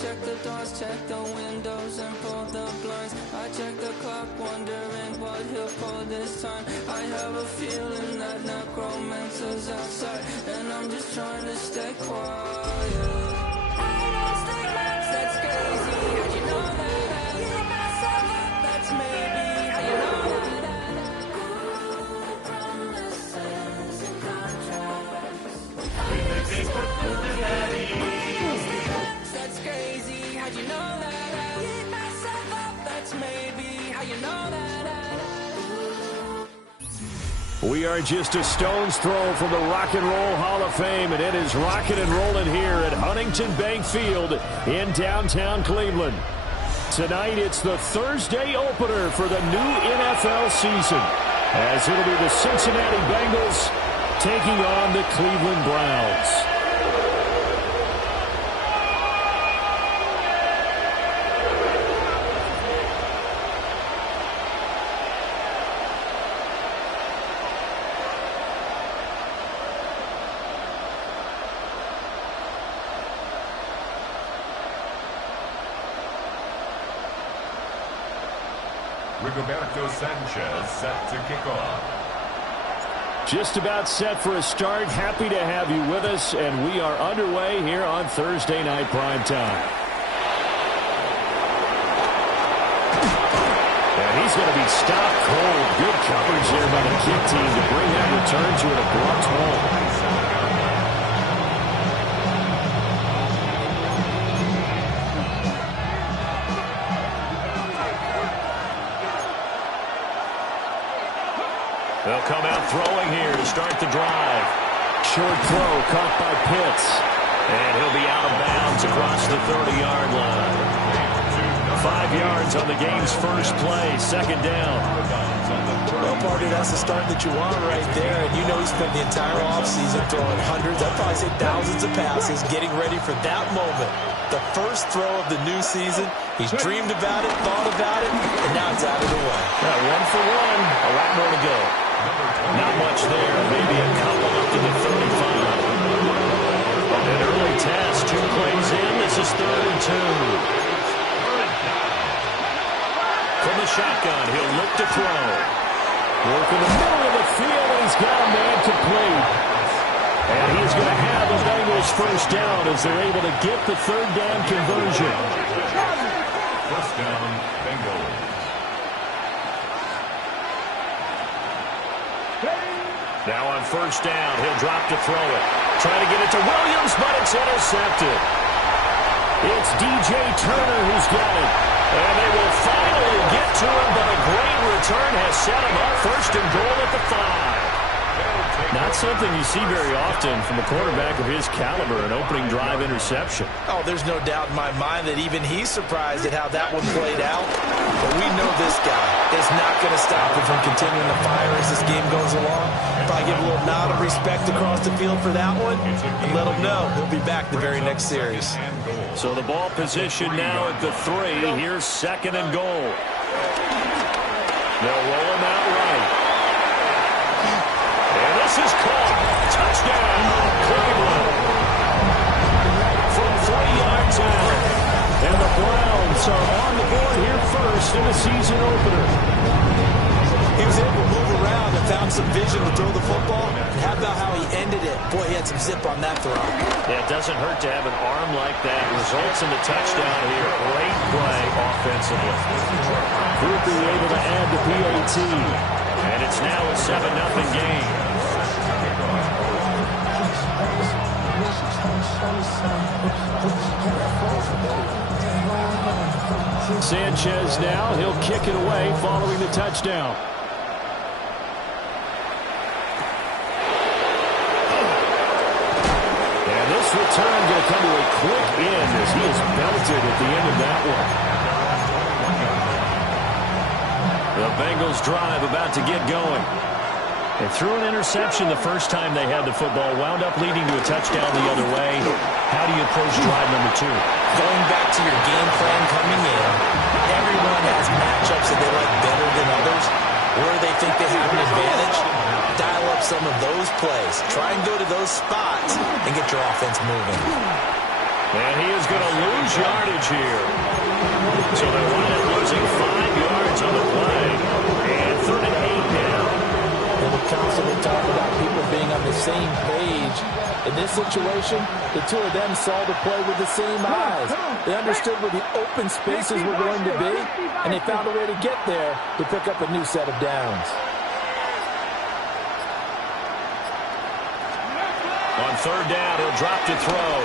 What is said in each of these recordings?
check the doors, check the windows, and pull the blinds. I check the clock, wondering what he'll pull this time. I have a feeling that necromancer's outside, and I'm just trying to stay quiet. I don't stay much, that's crazy. How'd you know that? I lit myself up, that's maybe how you know that. Promises and contracts. That's crazy, how'd you know that? I lit myself up, that's maybe how you know that. We are just a stone's throw from the Rock and Roll Hall of Fame, and it is rocking and rolling here at Huntington Bank Field in downtown Cleveland. Tonight, it's the Thursday opener for the new NFL season, as it'll be the Cincinnati Bengals taking on the Cleveland Browns. Roberto Sanchez set to kick off. Just about set for a start. Happy to have you with us, and we are underway here on Thursday Night Primetime. And he's going to be stopped cold. Good coverage there by the kick team to bring that return to an abrupt halt. They'll come out throwing here to start the drive. Short throw caught by Pitts. And he'll be out of bounds across the 30-yard line. 5 yards on the game's first play, second down. Well, partner, that's the start that you want right there. And you know he spent the entire offseason throwing hundreds, I'd probably say thousands of passes, getting ready for that moment. The first throw of the new season. He's dreamed about it, thought about it, and now it's out of the way. One for one, a lot more to go. Not much there, maybe a couple up to the 35. An early test, 2 plays in, this is 3rd and 2. From the shotgun, he'll look to throw. Work in the middle of the field, and he's got a man complete. And he's going to have the Bengals first down as they're able to get the 3rd down conversion. First down, Bengals. Now on first down, he'll drop to throw it. Trying to get it to Williams, but it's intercepted. It's DJ Turner who's got it. And they will finally get to him, but a great return has set him up. First and goal at the 5. Not something you see very often from a quarterback of his caliber, an opening drive interception. Oh, there's no doubt in my mind that even he's surprised at how that one played out. But we know this guy is not going to stop him from continuing to fire as this game goes along. Probably give a little nod of respect across the field for that one, and let him know he'll be back the very next series. So the ball position now at the 3. Here's second and goal. They'll roll him out right. And this is caught. Touchdown, Cleveland. From 3 yards in the season opener. He was able to move around and found some vision to throw the football. How about how he ended it? Boy, he had some zip on that throw. Yeah, it doesn't hurt to have an arm like that. Results in the touchdown here. Great play offensively. Could be able to add the PAT. And it's now a 7-0 game. Sanchez now, he'll kick it away following the touchdown. And this return going to come to a quick end as he is belted at the end of that one. The Bengals drive about to get going. They threw an interception the first time they had the football, wound up leading to a touchdown the other way. How do you approach drive number 2? Going back to your game plan coming in, everyone has matchups that they like better than others. Where they think they have an advantage, dial up some of those plays. Try and go to those spots and get your offense moving. And he is going to lose yardage here. So they wind up losing 5 yards on the play. And 3rd and 8 now. And we constantly talk about people being on the same page. In this situation, the two of them saw the play with the same eyes. They understood where the open spaces were going to be, and they found a way to get there to pick up a new set of downs. On 3rd down, he'll drop to throw.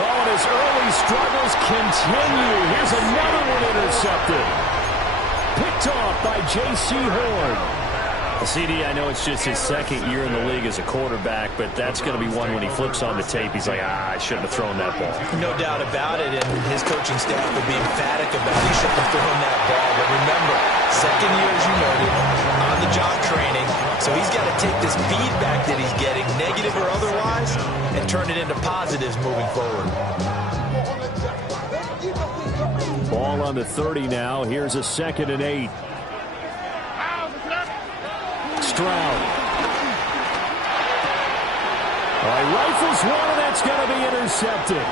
Oh, and his early struggles continue. Here's another one intercepted. Picked off by J.C. Horn. CD, I know it's just his 2nd year in the league as a quarterback, but that's going to be one when he flips on the tape. He's like, I shouldn't have thrown that ball. No doubt about it, and his coaching staff will be emphatic about he shouldn't have thrown that ball. But remember, 2nd year, as you noted, on-the-job training, so he's got to take this feedback that he's getting, negative or otherwise, and turn it into positives moving forward. Ball on the 30 now. Here's a 2nd and 8. Stroud. All right, rifles one, and that's going to be intercepted.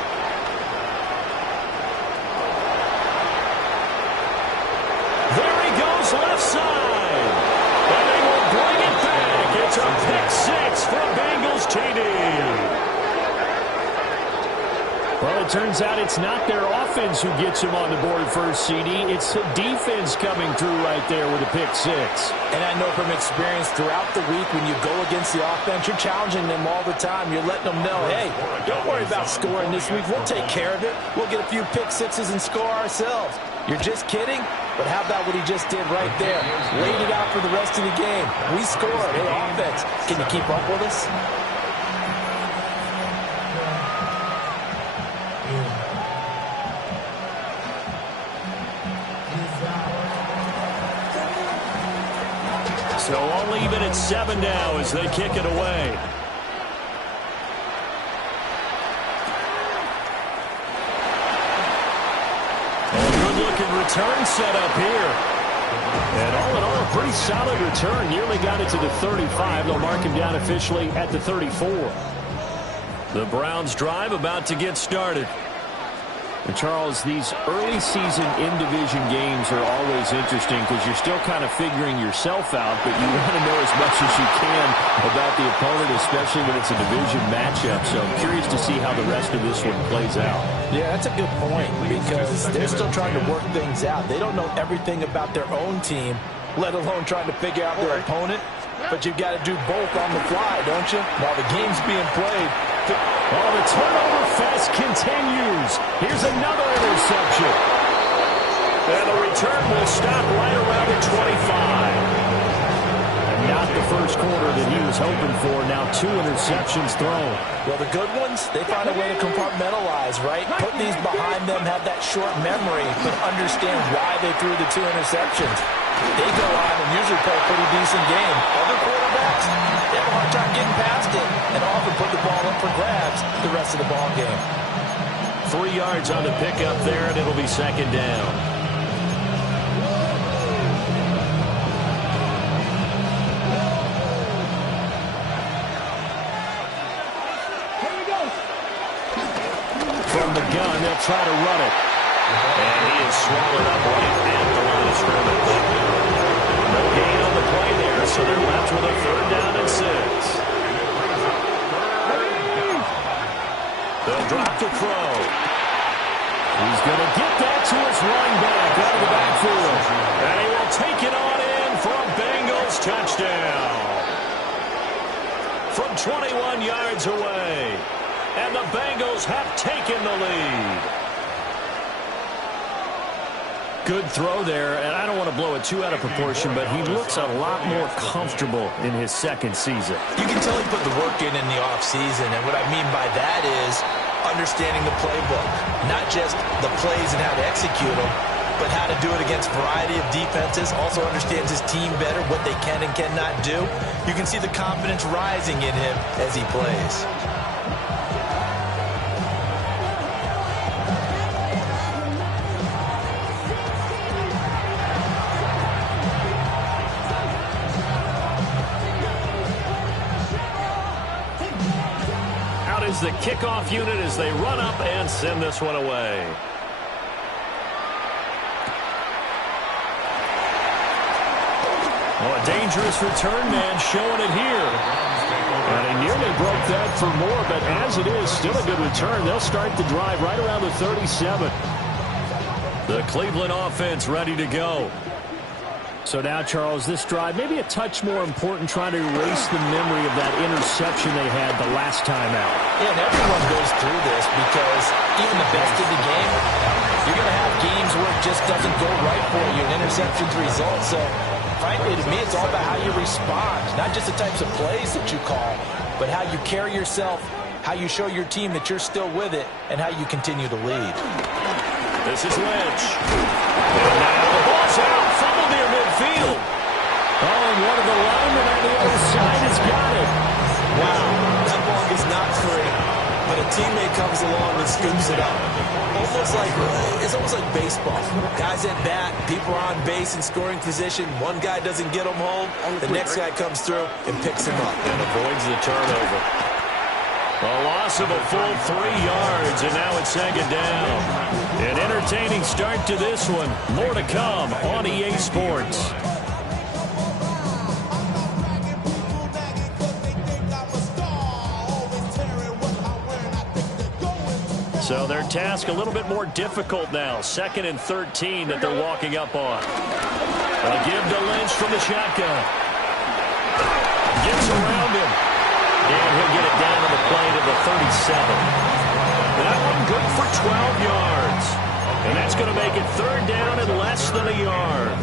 There he goes, left side. And they will bring it back. It's a pick 6 for Bengals TD. Well, it turns out it's not their offense who gets them on the board first, CD. It's the defense coming through right there with a pick 6. And I know from experience throughout the week when you go against the offense, you're challenging them all the time. You're letting them know, hey, don't worry about scoring this week. We'll take care of it. We'll get a few pick 6s and score ourselves. You're just kidding? But how about what he just did right there? Laid it out for the rest of the game. We scored. Hey, offense, can you keep up with us? So only even at 7 now as they kick it away. Good-looking return set up here. And all in all, a pretty solid return. Nearly got it to the 35. They'll mark him down officially at the 34. The Browns drive about to get started. And Charles, these early season in-division games are always interesting because you're still kind of figuring yourself out, but you want to know as much as you can about the opponent, especially when it's a division matchup. So I'm curious to see how the rest of this one plays out. Yeah, that's a good point because they're still trying to work things out. They don't know everything about their own team, let alone trying to figure out their opponent. But you've got to do both on the fly, don't you? While the game's being played. Oh, the turnover fest continues. Here's another interception. And the return will stop right around the 25. And not the first quarter that he was hoping for. Now 2 interceptions thrown. Well, the good ones, they find a way to compartmentalize, right? Put these behind them, have that short memory, but understand why they threw the 2 interceptions. They go on and usually play a pretty decent game. Other quarterbacks, they have a hard time getting past it and often put the ball up for grabs the rest of the ball game. 3 yards on the pickup there, and it'll be 2nd down. From the gun, they'll try to run it. And he is swallowed up right at the line of scrimmage. No gain on the play there, so they're left with a 3rd down and 6. They'll drop the throw. He's going to get that to his running back out of the backfield. And he will take it on in for a Bengals touchdown. From 21 yards away. And the Bengals have taken the lead. Good throw there, and I don't want to blow it too out of proportion, but he looks a lot more comfortable in his 2nd season. You can tell he put the work in the offseason, and what I mean by that is understanding the playbook. Not just the plays and how to execute them, but how to do it against a variety of defenses. Also understands his team better, what they can and cannot do. You can see the confidence rising in him as he plays. Is the kickoff unit as they run up and send this one away. Oh, a dangerous return man showing it here. And he nearly broke that for more, but as it is, still a good return. They'll start the drive right around the 37. The Cleveland offense ready to go. So now, Charles, this drive maybe a touch more important, trying to erase the memory of that interception they had the last time out. Yeah, and everyone goes through this because even the best in the game, you're going to have games where it just doesn't go right for you, and interceptions result. So, frankly, to me, it's all about how you respond, not just the types of plays that you call, but how you carry yourself, how you show your team that you're still with it, and how you continue to lead. This is Lynch. And now the ball's out. Fumble near midfield. Oh, and one of the linemen on the other side has got it. Wow, that ball gets knocked free, but a teammate comes along and scoops it up. It's almost like baseball. Guys at bat, people are on base in scoring position. One guy doesn't get them home. The next guy comes through and picks him up. And avoids the turnover. A loss of a full 3 yards, and now it's 2nd down. An entertaining start to this one. More to come on EA Sports. So their task a little bit more difficult now. 2nd and 13 that they're walking up on. A give to Lynch from the shotgun. Gets around him. And he'll get it down to the play to the 37. That one good for 12 yards. And that's going to make it 3rd down and less than a yard.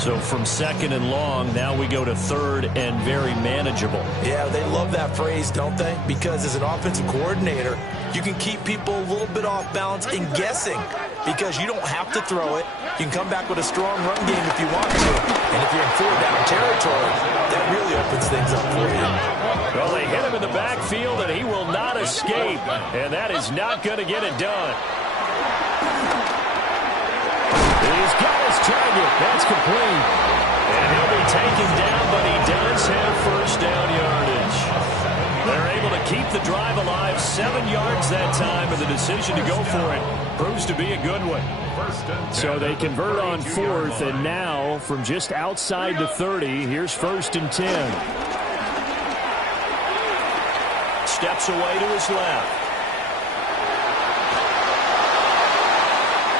So from 2nd and long, now we go to 3rd and very manageable. Yeah, they love that phrase, don't they? Because as an offensive coordinator, you can keep people a little bit off balance and guessing because you don't have to throw it. You can come back with a strong run game if you want to. And if you're in 4th-down territory, that really opens things up for you. Well, they hit him in the backfield, and he will not escape. And that is not going to get it done. He's got his target. That's complete. And he'll be taken down, but he does have 1st down yardage. They're able to keep the drive alive. 7 yards that time, and the decision to go for it proves to be a good one. So they convert on 4th, and now from just outside the 30, here's 1st and 10. Steps away to his left.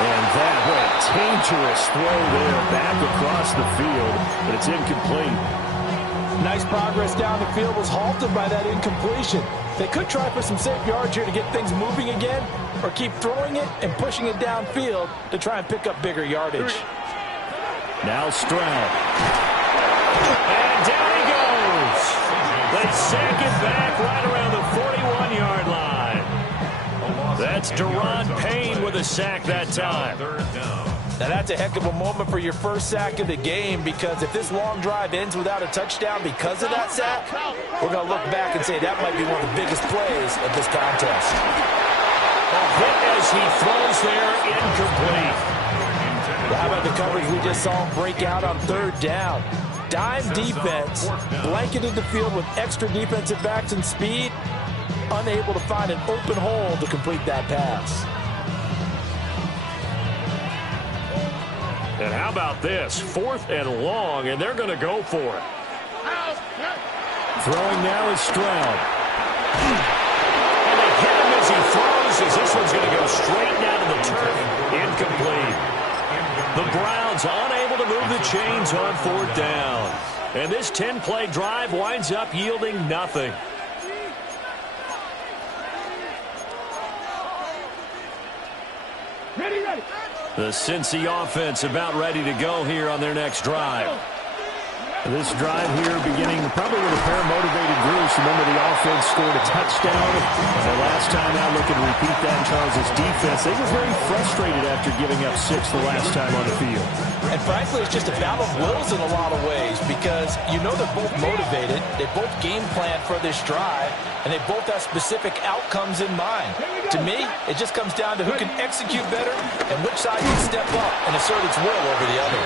And that, what a dangerous throw there back across the field, but it's incomplete. Nice progress down the field, was halted by that incompletion. They could try for some safe yards here to get things moving again, or keep throwing it and pushing it downfield to try and pick up bigger yardage. Now Stroud. And down he goes. They sack it back right around the 41-yard line. That's Deron Payne with a sack that time. Now that's a heck of a moment for your first sack of the game, because if this long drive ends without a touchdown because of that sack, we're going to look back and say that might be one of the biggest plays of this contest. A hit as he throws there, incomplete. Well, how about the coverage we just saw break out on 3rd down? Dime defense, blanketed the field with extra defensive backs and speed, unable to find an open hole to complete that pass. And how about this? 4th and long, and they're going to go for it. Throwing now is Stroud. And they hit him as he throws, as this one's going to go straight down to the turf. Incomplete. The Browns unable to move the chains on 4th down. And this 10-play drive winds up yielding nothing. The Cincy offense about ready to go here on their next drive. This drive here beginning probably with a pair of motivated groups. Remember, the offense scored a touchdown. And last time out, looking to repeat that in Charles' defense. They were very frustrated after giving up 6 the last time on the field. And frankly, it's just a battle of wills in a lot of ways because you know they're both motivated. They both game plan for this drive, and they both have specific outcomes in mind. To me, it just comes down to who can execute better and which side can step up and assert its will over the other.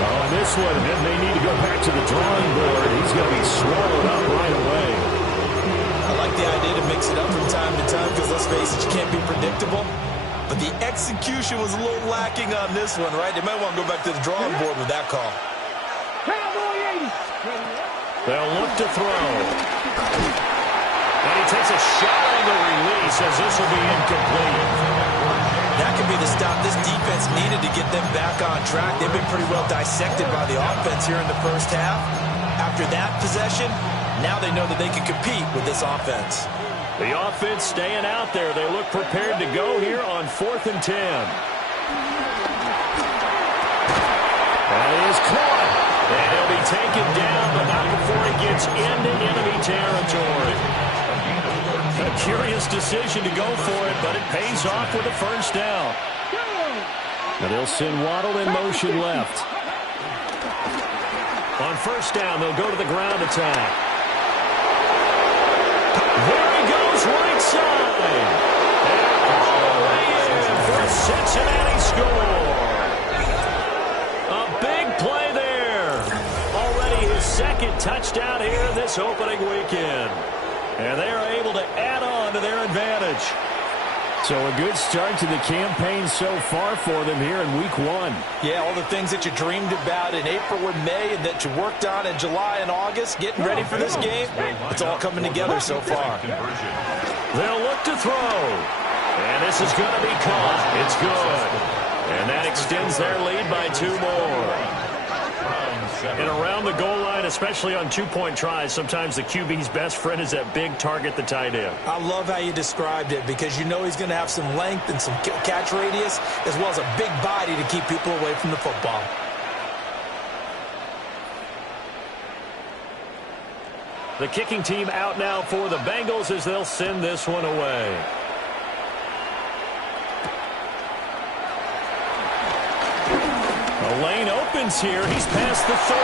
On this one, then they need to go back to the drawing board. He's going to be swallowed up right away. I like the idea to mix it up from time to time because, let's face it, you can't be predictable. But the execution was a little lacking on this one, right? They might want to go back to the drawing board with that call. They'll look to throw. And he takes a shot on the release as this will be incomplete. That could be the stop this defense needed to get them back on track. They've been pretty well dissected by the offense here in the first half. After that possession, now they know that they can compete with this offense. The offense staying out there. They look prepared to go here on 4th and 10. That is caught. And he'll be taken down, but not before he gets into enemy territory. A curious decision to go for it, but it pays off with a first down. Now they'll send Waddle in motion left. On first down, they'll go to the ground attack. There he goes, right side. And all the way in for a Cincinnati score. A big play there. Already his 2nd touchdown here this opening weekend. And they are able to add on to their advantage. So a good start to the campaign so far for them here in week 1. Yeah, all the things that you dreamed about in April and May and that you worked on in July and August, getting ready for this game, it's all coming together so far. They'll look to throw. And this is going to be caught. It's good. And that extends their lead by 2 more. And around the goal line, especially on 2-point tries, sometimes the QB's best friend is that big target, the tight end. I love how you described it because you know he's going to have some length and some catch radius as well as a big body to keep people away from the football. The kicking team out now for the Bengals as they'll send this one away. The lane opens here. He's past the 30.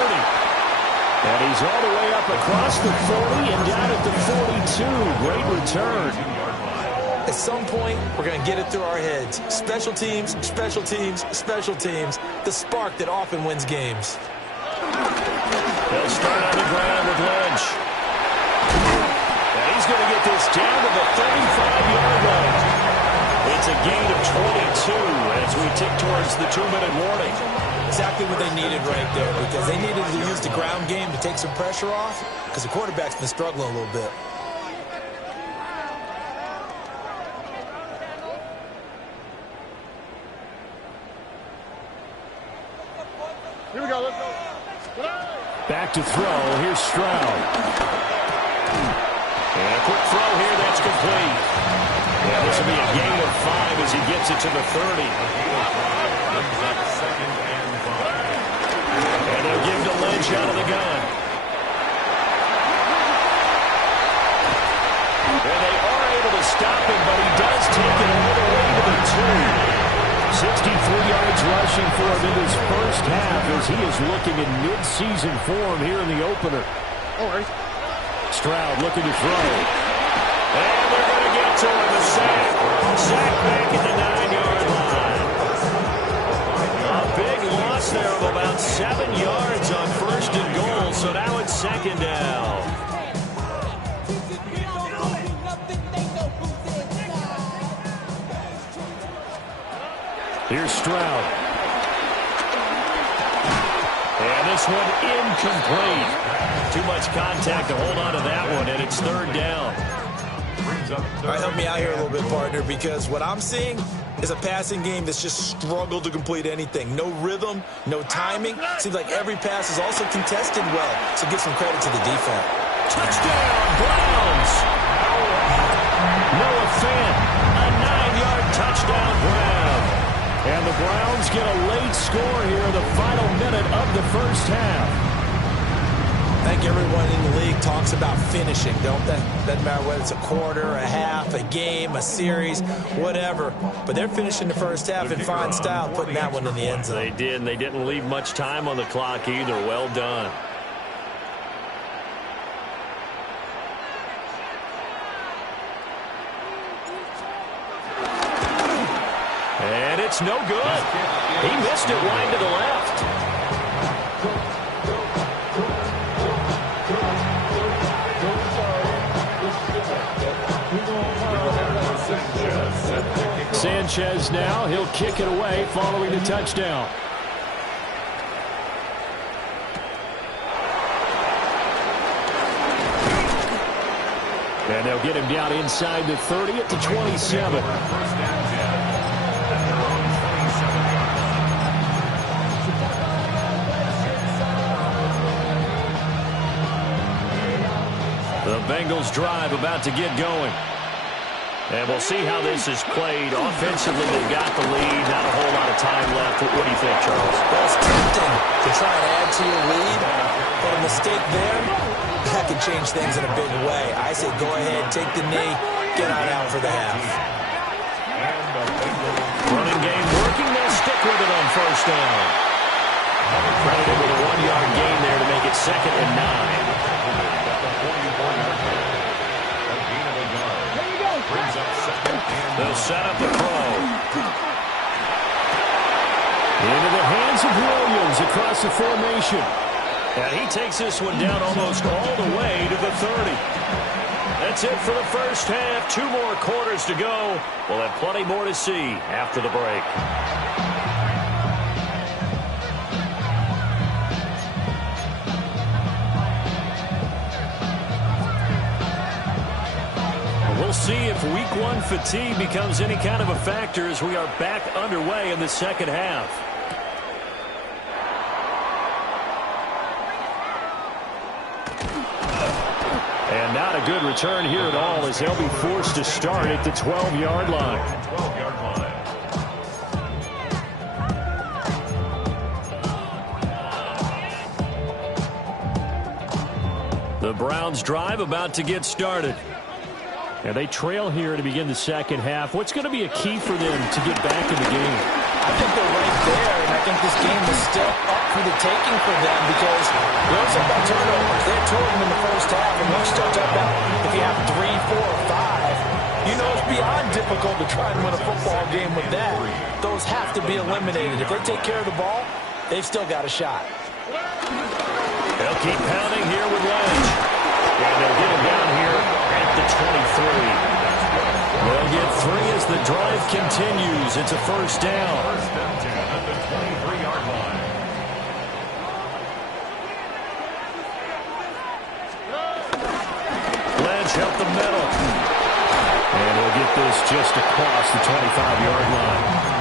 And he's all the way up across the 40 and down at the 42. Great return. At some point, we're going to get it through our heads. Special teams, special teams, special teams. The spark that often wins games. They'll start on the ground with Lynch. And he's going to get this down to the 35-yard line. It's a gain of 22 as we tick towards the 2-minute warning. Exactly what they needed right there because they needed to use the ground game to take some pressure off because the quarterback's been struggling a little bit. Here we go, let's go. Back to throw. Here's Stroud. And a quick throw here, that's complete. Yeah, this will be a gain of 5 as he gets it to the 30. And they'll give to Lynch out of the gun. And they are able to stop him, but he does take it all the way to the 2. 63 yards rushing for him in his first half as he is looking in mid-season form here in the opener. Stroud looking to throw. And they're going to get to him, a sack. Sack back at the 9-yard line. A big loss there of about 7 yards on 1st and goal, so now it's 2nd down. Here's Stroud. And this one incomplete. Too much contact to hold on to that one, and it's third down. All right, help me out here a little bit, partner, because what I'm seeing is a passing game that's just struggled to complete anything. No rhythm, no timing. Seems like every pass is also contested well, so give some credit to the defense. Touchdown, Browns! Noah Fant, a 9-yard touchdown grab. And the Browns get a late score here in the final minute of the first half. I think everyone in the league talks about finishing, don't they? Doesn't matter whether it's a quarter, a half, a game, a series, whatever. But they're finishing the first half in fine style, putting that one in the end zone. They did, and they didn't leave much time on the clock either. Well done. And it's no good. He missed it wide to the left. Sanchez now, he'll kick it away following the touchdown. And they'll get him down inside the 30 at the 27. The Bengals drive about to get going. And we'll see how this is played. Offensively, they've got the lead. Not a whole lot of time left. What do you think, Charles? Well, it's tempting to try and add to your lead, but a mistake there, that could change things in a big way. I say go ahead, take the knee, get on out for the half. Running game working. They'll stick with it on first down. Credited with a 1-yard gain there to make it 2nd and 9. They'll set up the throw. Into the hands of Williams across the formation. And he takes this one down almost all the way to the 30. That's it for the first half. 2 more quarters to go. We'll have plenty more to see after the break. We'll see if week 1 fatigue becomes any kind of a factor as we are back underway in the second half. And not a good return here at all as they'll be forced to start at the 12-yard line. The Browns drive about to get started. And they trail here to begin the second half. What's going to be a key for them to get back in the game? I think they're right there, and I think this game is still up for the taking for them because we also about turnovers. They had 2 of them in the first half, and when you start talking about if you have 3, 4, or 5, you know it's beyond difficult to try and win a football game with that. Those have to be eliminated. If they take care of the ball, they've still got a shot. They'll keep pounding here with Lynch. And they'll get him down here at the 23. They'll get 3 as the drive continues. It's a first down. First and 10 at the 23-yard line. Lynch up the middle. And he'll get this just across the 25-yard line.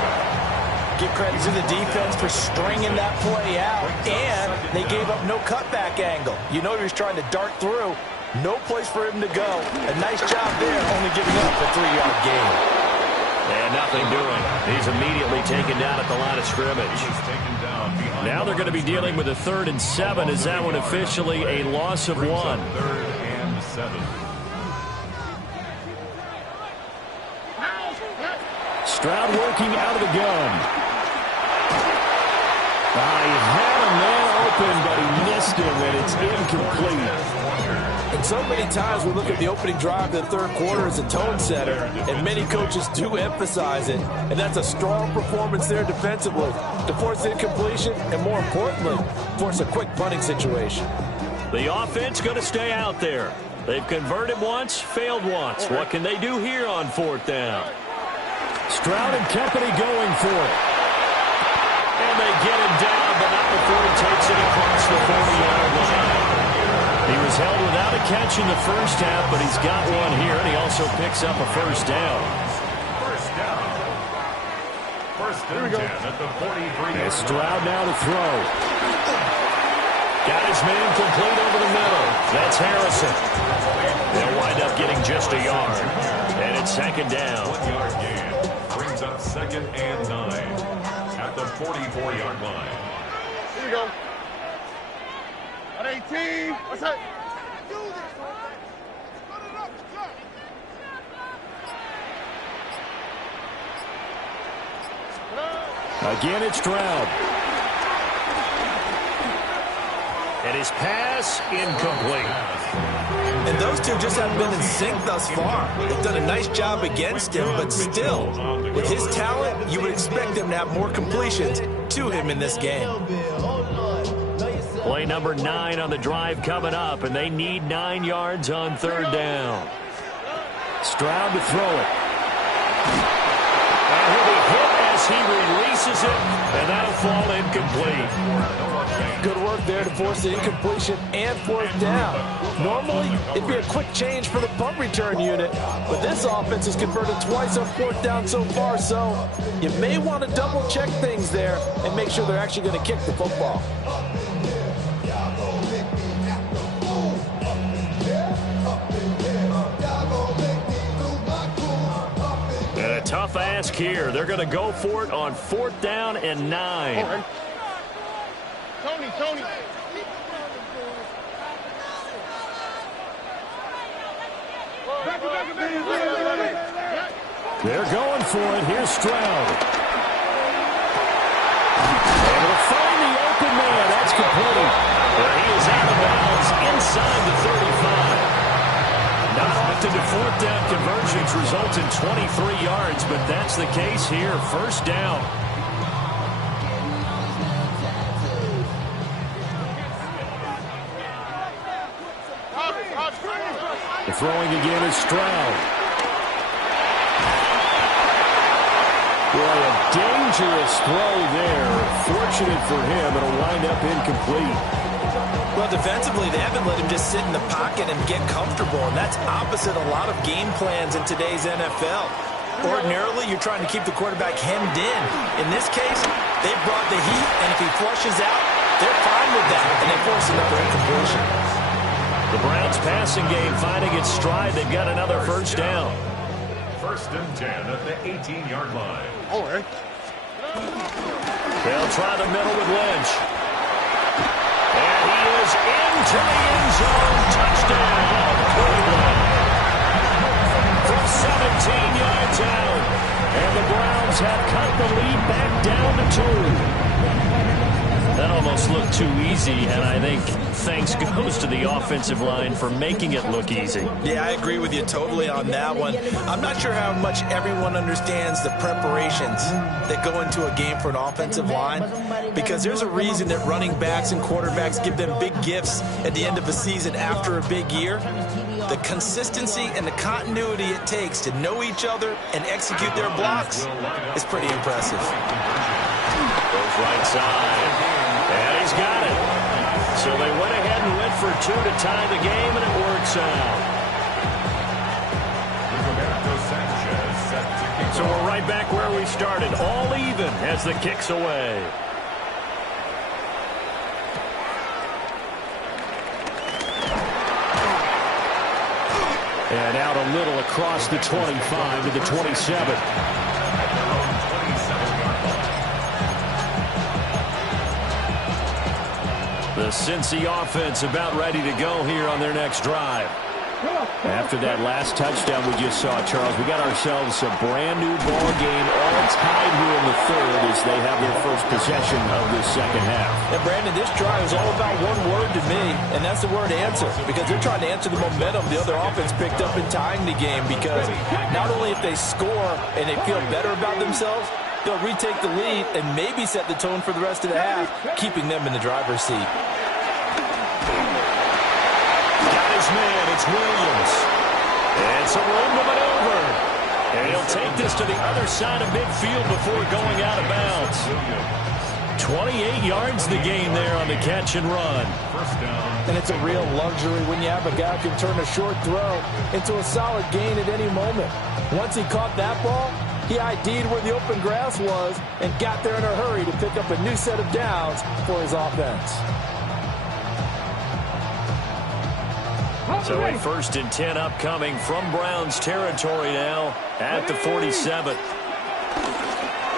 Give credit to the defense for stringing that play out, and they gave up no cutback angle. You know he was trying to dart through. No place for him to go. A nice job there, only giving up a 3-yard gain. And nothing doing. He's immediately taken down at the line of scrimmage. Now they're going to be dealing with a 3rd and 7. Is that one officially a loss of 1? 3rd and 7. Stroud working out of the gun. He had a man open, but he missed him, and it's incomplete. And so many times we look at the opening drive of the 3rd quarter as a tone setter, and many coaches do emphasize it, and that's a strong performance there defensively to force incompletion and, more importantly, force a quick punting situation. The offense going to stay out there. They've converted once, failed once. What can they do here on 4th down? Stroud and company going for it. And they get him down, but not before he takes it across the 40-yard line. He was held without a catch in the first half, but he's got one here, and he also picks up a first down. First down. First and 10 at the 43. And Stroud now to throw. Got his man complete over the middle. That's Harrison. They'll wind up getting just a yard. And it's second down. 1-yard gain brings up second and 9 at the 44-yard line. Here we go. At 18. What's that? Again, it's Stroud. And his pass incomplete. And those two just haven't been in sync thus far. They've done a nice job against him, but still, with his talent, you would expect them to have more completions to him in this game. Play number 9 on the drive coming up, and they need 9 yards on third down. Stroud to throw it. And he'll be hit as he releases it, and that'll fall incomplete. Good work there to force the incompletion and fourth down. Normally, it'd be a quick change for the punt return unit, but this offense has converted twice on fourth down so far, so you may want to double-check things there and make sure they're actually going to kick the football. And a tough ask here. They're going to go for it on fourth down and 9. Tony. They're going for it. Here's Stroud. And he'll find the open man. That's complete. He is out of bounds inside the 35. Not often do fourth down conversions result in 23 yards, but that's the case here. First down. The throwing again is Stroud. Boy, a dangerous throw there. Fortunate for him, it'll wind up incomplete. Well, defensively, they haven't let him just sit in the pocket and get comfortable, and that's opposite a lot of game plans in today's NFL. Ordinarily, you're trying to keep the quarterback hemmed in. In this case, they brought the heat, and if he flushes out, they're fine with that, and they force another incompletion. The Browns passing game finding its stride. They've got another first down. First and 10 at the 18-yard line. All right. They'll try the middle with Lynch. And he is into the end zone. Touchdown, Cleveland. From 17 yards out. And the Browns have cut the lead back down to 2. That almost looked too easy, and I think thanks goes to the offensive line for making it look easy. Yeah, I agree with you totally on that one. I'm not sure how much everyone understands the preparations that go into a game for an offensive line, because there's a reason that running backs and quarterbacks give them big gifts at the end of a season after a big year. The consistency and the continuity it takes to know each other and execute their blocks is pretty impressive. Goes right side. And he's got it. So they went ahead and went for 2 to tie the game, and it works out. So we're right back where we started, all even as the kick's away. And out a little across the 25 to the 27. The Cincy offense about ready to go here on their next drive. After that last touchdown we just saw, Charles, we got ourselves a brand new ball game, all tied here in the third as they have their first possession of this second half. And Brandon, this drive is all about one word to me, and that's the word answer, because they're trying to answer the momentum the other offense picked up in tying the game, because not only if they score and they feel better about themselves, they'll retake the lead and maybe set the tone for the rest of the half, keeping them in the driver's seat. Got his man, it's Williams. And some room to maneuver. And he'll take this to the other side of midfield before going out of bounds. 28 yards the gain there on the catch and run. First down. And it's a real luxury when you have a guy who can turn a short throw into a solid gain at any moment. Once he caught that ball, he ID'd where the open grass was and got there in a hurry to pick up a new set of downs for his offense. So a 1st and 10 upcoming from Browns territory now at the 47.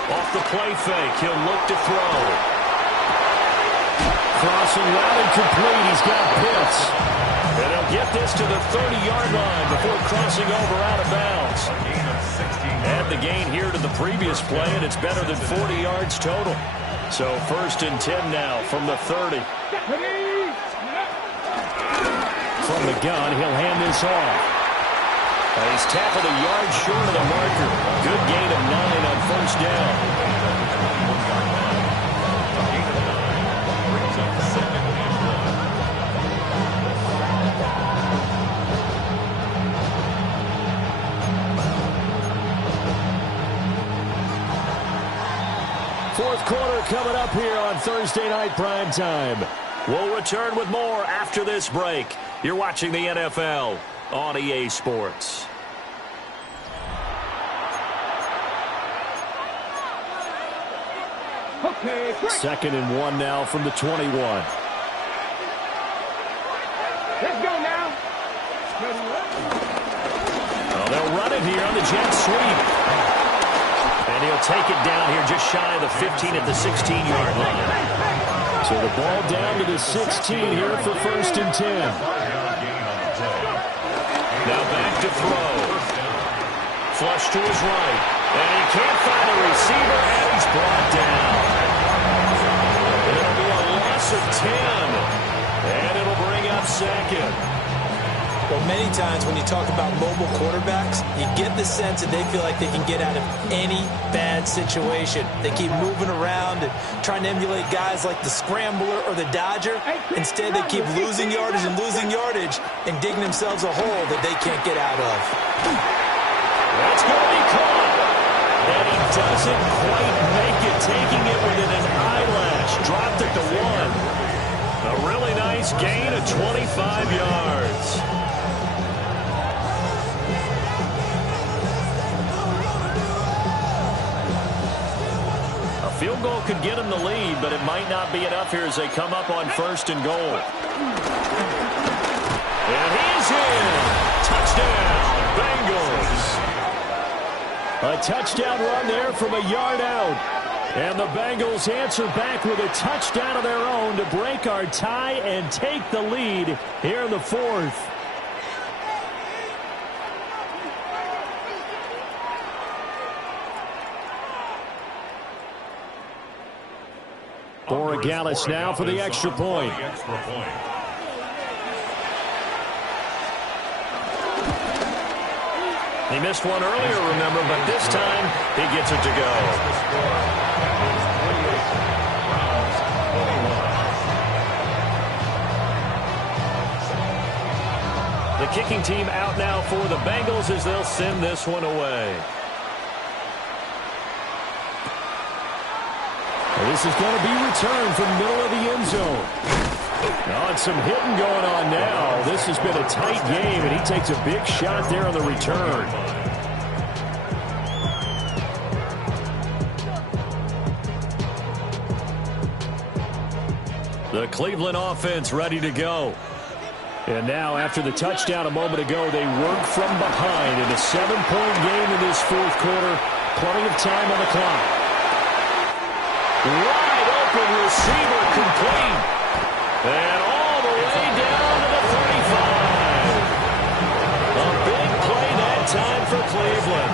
Off the play fake, he'll look to throw. Crossing route incomplete. He's got Pitts. And he'll get this to the 30-yard line before crossing over out of bounds. And the gain here to the previous play, and it's better than 40 yards total. So 1st and 10 now from the 30. From the gun, he'll hand this off. He's tackled a yard short of the marker. Good gain of 9 on 1st down. Fourth quarter coming up here on Thursday Night Primetime. We'll return with more after this break. You're watching the NFL on EA Sports. Okay, 2nd and 1 now from the 21. let's go now. Well, they'll run it here on the jet sweep. And he'll take it down here just shy of the 15 at the 16-yard line. So the ball down to the 16 here for 1st and 10. Now back to throw. Flush to his right. And he can't find a receiver, and he's brought down. It'll be a loss of 10. And it'll bring up 2nd. Well, many times when you talk about mobile quarterbacks, you get the sense that they feel like they can get out of any bad situation. They keep moving around and trying to emulate guys like the Scrambler or the Dodger. Instead, they keep losing yardage and digging themselves a hole that they can't get out of. That's going to be caught. And he doesn't quite make it, taking it within an eyelash. Dropped it to 1. A really nice gain of 25 yards. Field goal could get him the lead, but it might not be enough here as they come up on 1st and goal. And he's in. Touchdown, Bengals. A touchdown run there from a yard out. And the Bengals answer back with a touchdown of their own to break our tie and take the lead here in the 4th. Borregales now for the extra point. He missed one earlier, remember, but this time he gets it to go. The kicking team out now for the Bengals as they'll send this one away. This is going to be returned from the middle of the end zone. Oh, and some hitting going on now. This has been a tight game, and he takes a big shot there on the return. The Cleveland offense ready to go. And now, after the touchdown a moment ago, they work from behind in a 7-point game in this 4th quarter. Plenty of time on the clock. Wide open receiver complete. And all the way down to the 35. A big play that time for Cleveland.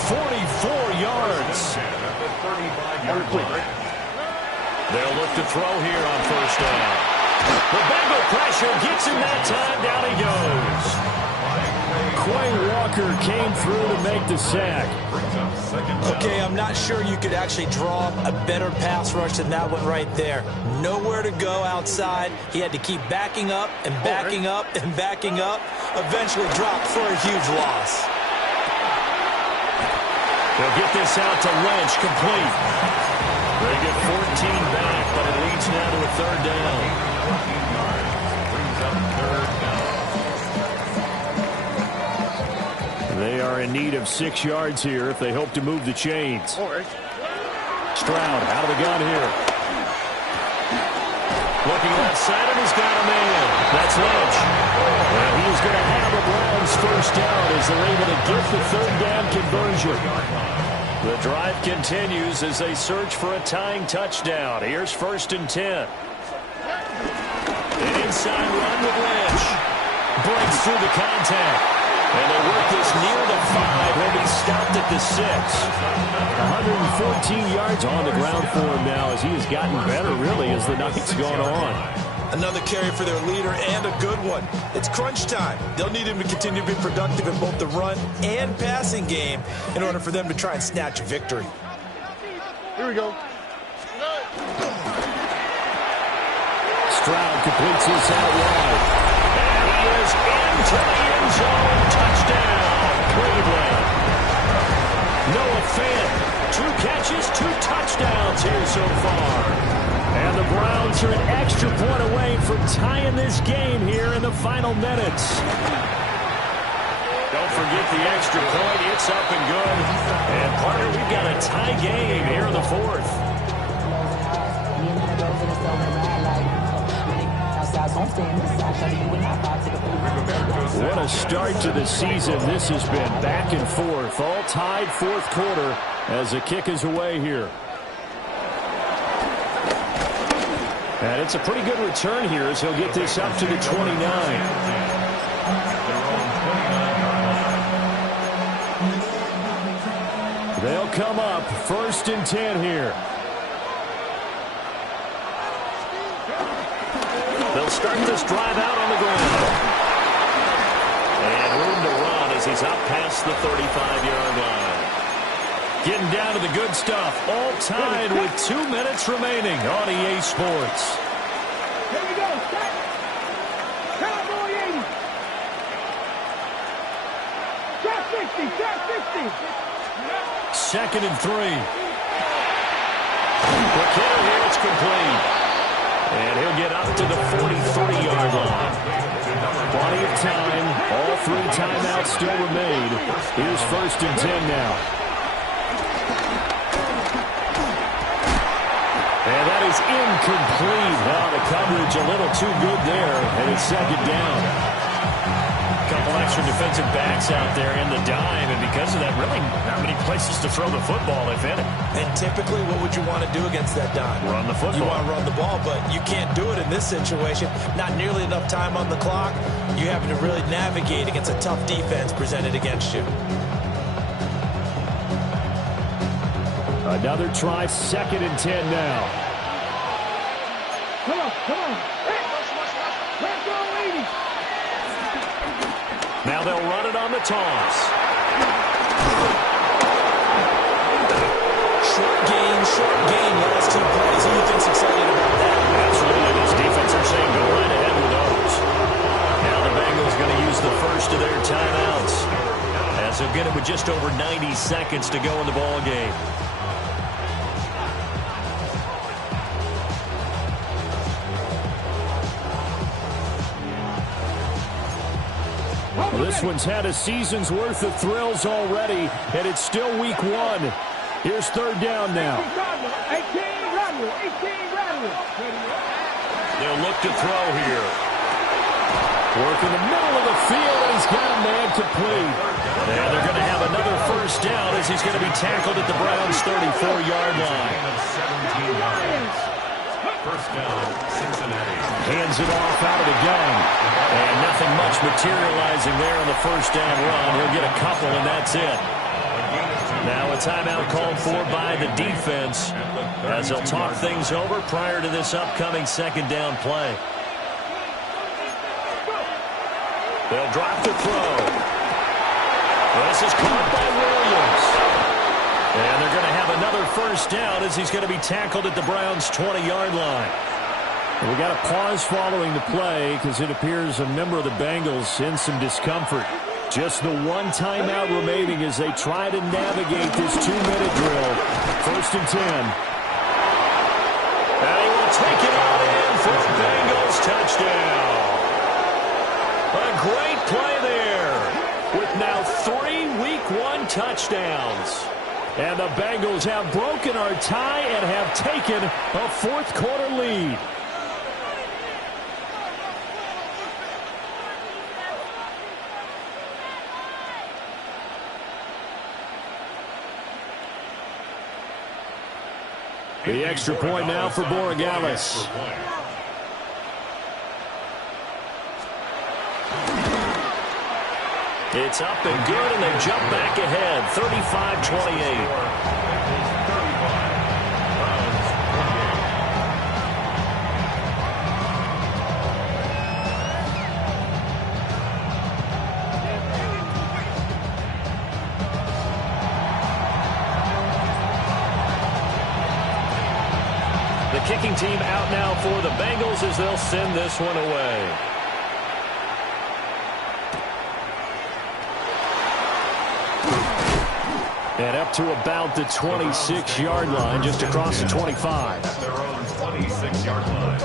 44 yards. They'll look to throw here on 1st down. The Bengal pressure gets him that time. Down he goes. Quay Walker came through to make the sack. Okay, I'm not sure you could actually draw a better pass rush than that one right there. Nowhere to go outside. He had to keep backing up and backing up and backing up. Eventually dropped for a huge loss. They'll get this out to Lynch, complete. They get 14 back, but it leads now to a third down. 14 yards. Brings up third down. They are in need of 6 yards here if they hope to move the chains. Stroud out of the gun here. Looking left side, and he's got a man. That's Lynch. And he is going to have the Browns first down as they're able to get the third down conversion. The drive continues as they search for a tying touchdown. Here's 1st and 10. An inside run with Lynch. Breaks through the contact. And they work this near the 5. He'll be stopped at the 6. 114 yards on the ground for him now as he has gotten better, really, as the night's gone on. Another carry for their leader and a good one. It's crunch time. They'll need him to continue to be productive in both the run and passing game in order for them to try and snatch a victory. Here we go. Stroud completes this out wide. And he is into the end zone. Touchdown, Cleveland. Noah Fant, 2 catches, 2 touchdowns here so far. And the Browns are an extra point away from tying this game here in the final minutes. Don't forget the extra point. It's up and good. And, partner, we've got a tie game here in the 4th. What a start to the season this has been. Back and forth. All tied 4th quarter as the kick is away here. And it's a pretty good return here as he'll get this up to the 29. They'll come up 1st and 10 here. They'll start this drive out on the ground. And room to run as he's up past the 35-yard line. Getting down to the good stuff. All tied with 2 minutes remaining on EA Sports. Here we go. Cowboy 80. Shot 60. Shot 60. 2nd and 3. The kicker here, it's complete. And he'll get up to the 43-yard line. Plenty of time. All 3 timeouts still remain. Here's 1st and 10 now. And that is incomplete. Now the coverage a little too good there, and it's 2nd down. A couple extra defensive backs out there in the dime, and because of that, really not many places to throw the football, if any. And typically, what would you want to do against that dime? Run the football. You want to run the ball, but you can't do it in this situation. Not nearly enough time on the clock. You having to really navigate against a tough defense presented against you. Another try, 2nd and 10 now. Come on. Let's go, 80. Now they'll run it on the toss. Short gain, last 2 plays. Who do you think's excited about that? Absolutely. This defense are saying go right ahead with those. Now the Bengals going to use the first of their timeouts, as they'll get it with just over 90 seconds to go in the ball game. This one's had a season's worth of thrills already, and it's still week 1. Here's 3rd down now. 18 rattle. They'll look to throw here. Work in the middle of the field, and he's got a man complete. And they're going to have another first down as he's going to be tackled at the Browns' 34-yard line. 17 yards. First down, Cincinnati. Hands it off out of the gun. And nothing much materializing there on the first down run. He'll get a couple, and that's it. Now a timeout called for by the defense as they'll talk things over prior to this upcoming 2nd down play. They'll drop the throw. This is caught by Williams. And they're going to have another first down as he's going to be tackled at the Browns' 20-yard line. We got a pause following the play because it appears a member of the Bengals in some discomfort. Just the one timeout remaining as they try to navigate this 2-minute drill. 1st and 10. And he will take it on in for a Bengals touchdown. A great play there with now 3 Week 1 touchdowns. And the Bengals have broken our tie and have taken a 4th quarter lead. The extra point now for Borregales. It's up and good, and they jump back ahead, 35-28. The kicking team out now for the Bengals as they'll send this one away. And up to about the 26-yard line, just across the 25. At their own 26-yard line.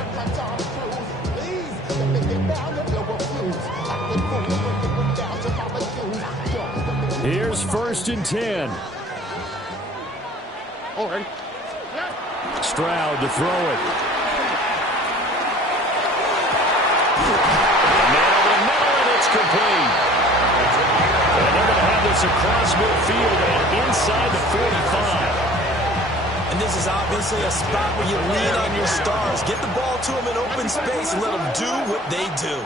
Here's 1st and 10. All right. Stroud to throw it. Now the middle, and it's complete. And they're going to have this across midfield and inside the 45. And this is obviously a spot where you lean on your stars. Get the ball to them in open space and let them do what they do.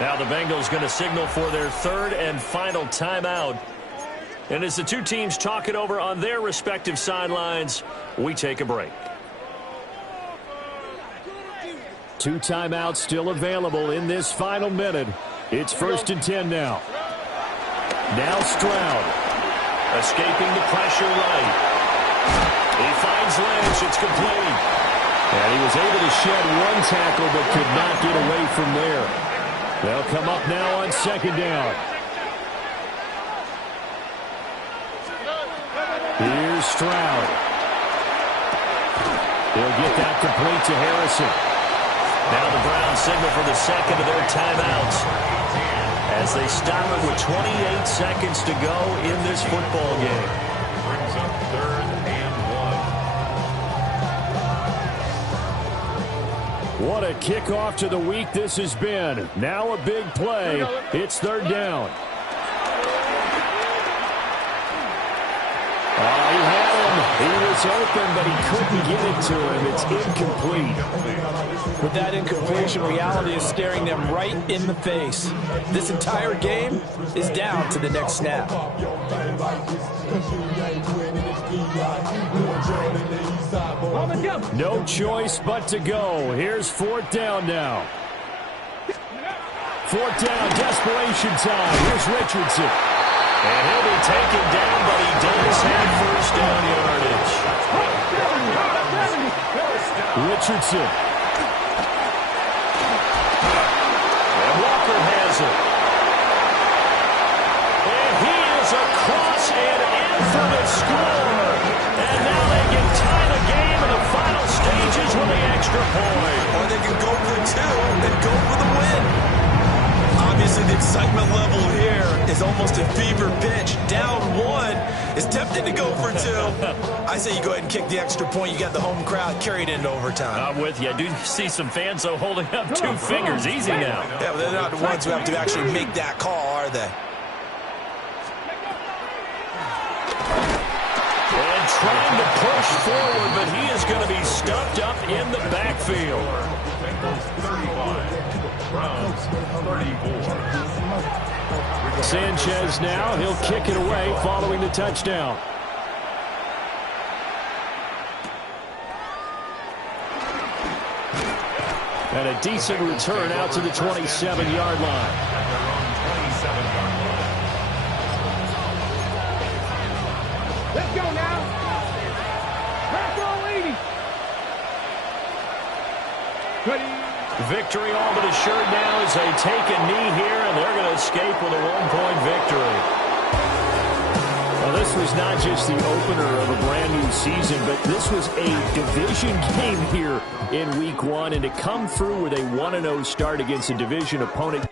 Now the Bengals going to signal for their 3rd and final timeout. And as the two teams talk it over on their respective sidelines, we take a break. 2 timeouts still available in this final minute. It's 1st and 10 now. Now Stroud. Escaping the pressure right. He finds Lynch. It's complete. And he was able to shed 1 tackle but could not get away from there. They'll come up now on 2nd down. Here's Stroud. He'll get that complete to Harrison. Now the Browns signal for the 2nd of their timeouts as they stop it with 28 seconds to go in this football game. Brings up 3rd and 1. What a kickoff to the week this has been. Now a big play. It's 3rd down. He had him. He was open, but he couldn't get it to him. It's incomplete. With that incompletion, reality is staring them right in the face. This entire game is down to the next snap. No choice but to go. Here's 4th down now. 4th down, desperation time. Here's Richardson. And he'll be taken down, but he does have 1st down yardage. Richardson. And Walker has it. And he is across and in for the score. And now they can tie the game in the final stages with the extra point. Or they can go for 2 and go for the win. Obviously, the excitement level here is almost a fever pitch. Down 1 is tempted to go for 2. I say you go ahead and kick the extra point. You got the home crowd carried into overtime. I'm with you. I do see some fans, though, holding up 2 fingers. Easy now. Yeah, but they're not the ones who have to actually make that call, are they? And trying to push forward, but he is going to be stuffed up in the backfield. Bengals 35, Browns 34. Sanchez now. He'll kick it away following the touchdown. And a decent return out to the 27-yard line. Let's go now. Back on 80. Ready. Victory all but assured now as they take a knee here, and they're going to escape with a one-point victory. Well, this was not just the opener of a brand-new season, but this was a division game here in Week 1, and to come through with a 1-0 start against a division opponent.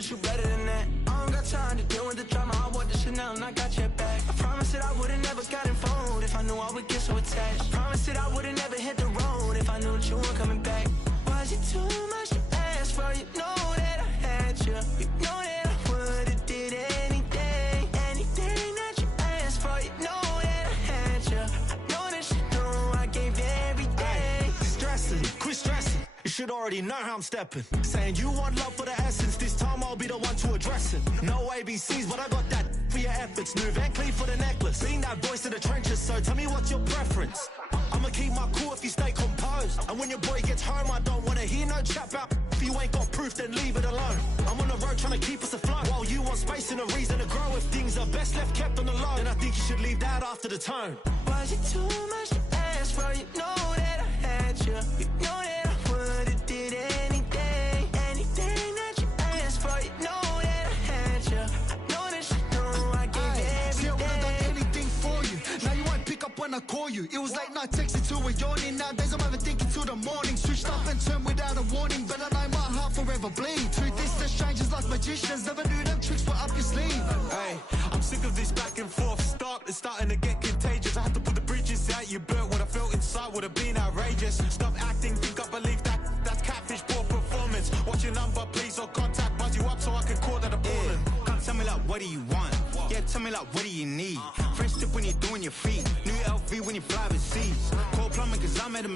You better than that. I don't got time to deal with the drama. I want the Chanel and I got your back. I promise that I would've never gotten phoned if I knew I would get so attached. I promise that I would've never hit the road if I knew that you weren't coming back. Was it too much to ask for? You know that I had you. You know that I would've did anything, anything that you asked for. You know that I had you. I know that you know I gave you everything. Stressing, quit stressing. You should already know how I'm stepping. Saying you want love for the essence. This time I'll be the one to address it. No ABCs, but I got that for your efforts. New Van Cleef for the necklace. Being that voice in the trenches, so tell me what's your preference. I'ma keep my cool if you stay composed. And when your boy gets home, I don't wanna hear no chat about. If you ain't got proof, then leave it alone. I'm on the road trying to keep us afloat. While you want space and a reason to grow. If things are best left kept on the low, then I think you should leave that after the tone. Was it too much to ask for? You know that I had you. You know that I would've did anything, anything that you asked for. You know that I had you. I know that you know I gave you everything. See, I would've done anything for you. Now you won't pick up when I call you. It was late night texting till we're yawning. Nowadays I'm overthinking till the morning. Switched up and turned without a warning, but I know my heart forever bleed. Truth is, the strangers like magicians. Never knew them tricks were up your sleeve. Hey, I'm sick of this back and forth. It's starting to get contagious. I had to put the bridges out you built. What I felt inside would have been outrageous. Stop acting, think I believe that. That's catfish, poor performance. Watch your number, please, or contact. Buzz you up so I can call that a ballin'. Can't tell me like, what do you want? Yeah, tell me like, what do you need? Fresh tip when you're doing your feet. New LV when you fly overseas. Call plumbing cause I'm at a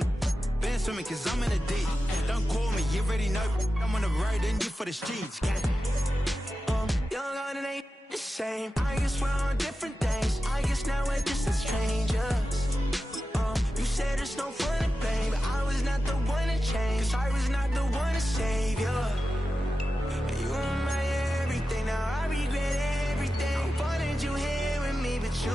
been swimming cause I'm in a deep. Don't call me, you already know. I'm on the road and you for the streets. Young on it ain't the same. I guess we're on different things. I guess now we're distant strangers. You said it's no fun to blame, but I was not the one to change. Cause I was not the one to save you. And you were my everything. Now I regret everything. I wanted you here with me, but you